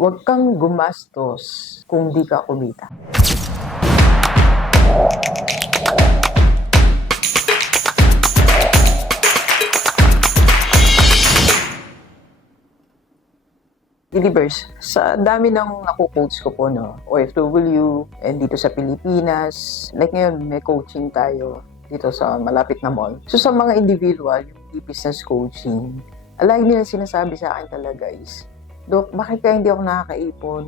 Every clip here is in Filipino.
Huwag kang gumastos kung di ka kumita. Universe, sa dami ng naku-coach ko po, no, OFW, and dito sa Pilipinas, like ngayon, may coaching tayo dito sa malapit na mall. So, sa mga individual, yung business coaching, lagi nilang sinasabi sa akin talaga is, Dok, bakit kaya hindi ako nakakaipon?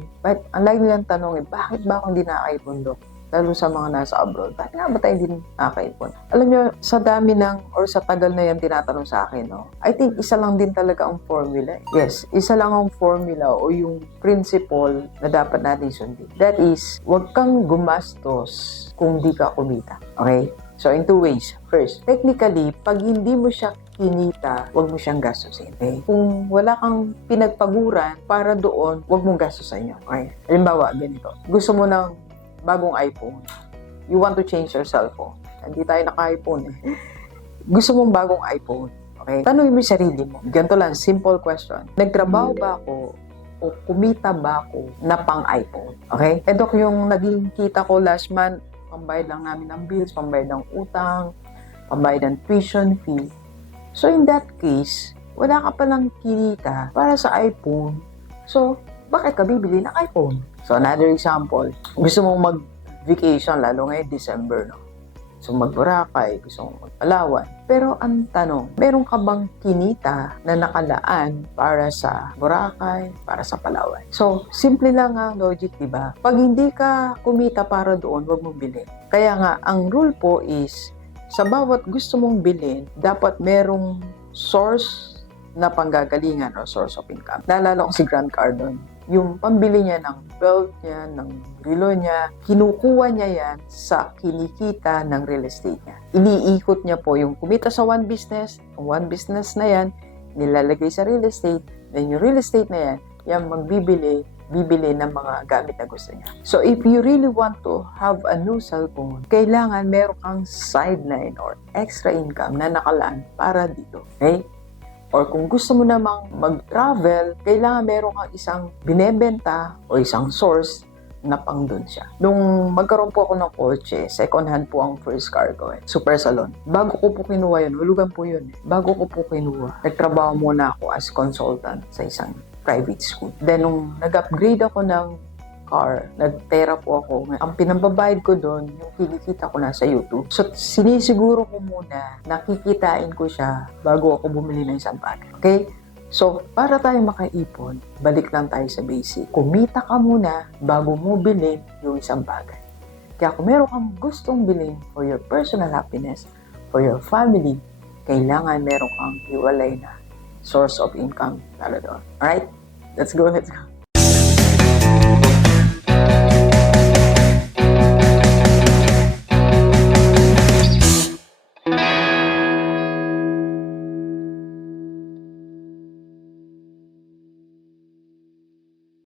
Ang lagi nilang tanong bakit ba ako hindi nakakaipon, Dok? Lalo sa mga nasa abroad, bakit nga ba tayo hindi nakakaipon? Alam nyo, sa dami or sa tagal na yan tinatanong sa akin, no? I think isa lang din talaga ang formula. Yes, isa lang ang formula o yung principle na dapat natin sundin. That is, huwag kang gumastos kung di ka kumita. Okay? So, in two ways. First, technically, pag hindi mo siya kinita, huwag mo siyang gastusin. Okay? Kung wala kang pinagpaguran para doon, huwag mong gastusin yun. Okay? Halimbawa, ganito. Gusto mo ng bagong iPhone. You want to change your cellphone. Hindi tayo naka-iPhone eh. Gusto mong bagong iPhone. Okay? Tanungin mo yung sarili mo. Ganito lang, simple question. Nagtrabaho ba ako o kumita ba ako na pang iPhone? Okay? Eh, Dok, yung naging kita ko last month, pambayad lang namin ng bills, pambayad ng utang, pambayad ng tuition fee. So, in that case, wala ka palang kinita para sa iPhone. So, bakit ka bibili ng iPhone? So, another example, gusto mong mag-vacation, lalo ngayon December, no? So, mag-Boracay, gusto mong mag-Palawan. Pero ang tanong, meron ka bang kinita na nakalaan para sa Boracay, para sa Palawan? So, simple lang ang logic, diba? Pag hindi ka kumita para doon, huwag mong bilhin. Kaya nga, ang rule po is, sa bawat gusto mong bilhin, dapat merong source na panggagalingan o source of income. Naalala ko si Grant Cardone. Yung pambili niya ng belt niya, ng relo niya, kinukuha niya yan sa kinikita ng real estate niya. Iniikot niya po yung kumita sa one business, ang one business na yan, nilalagay sa real estate, then yung real estate na yan, yan bibili ng mga gamit na gusto niya. So, if you really want to have a new cellphone, kailangan meron kang sideline or extra income na nakalaan para dito. Okay? Or kung gusto mo namang mag-travel, kailangan meron kang isang binebenta o isang source na pang dun siya. Nung magkaroon po ako ng kotse, second hand po ang first car ko. Super Salon. Bago ko po kinuha yun, hulugan po yun. Bago ko po kinuha, nagtrabaho muna ako as consultant sa isang private school. Then nung nag-upgrade ako ng car, nagtera po ako. Ang pinambabayad ko doon, yung kinikita ko na sa YouTube. So, sinisiguro ko muna, nakikitain ko siya bago ako bumili ng isang bagay. Okay? So, para tayo makaipon, balik lang tayo sa basic. Kumita ka muna bago mo bilhin yung isang bagay. Kaya kung meron kang gustong bilhin for your personal happiness, for your family, kailangan meron kang hiwalay na source of income para doon. Alright? Let's go.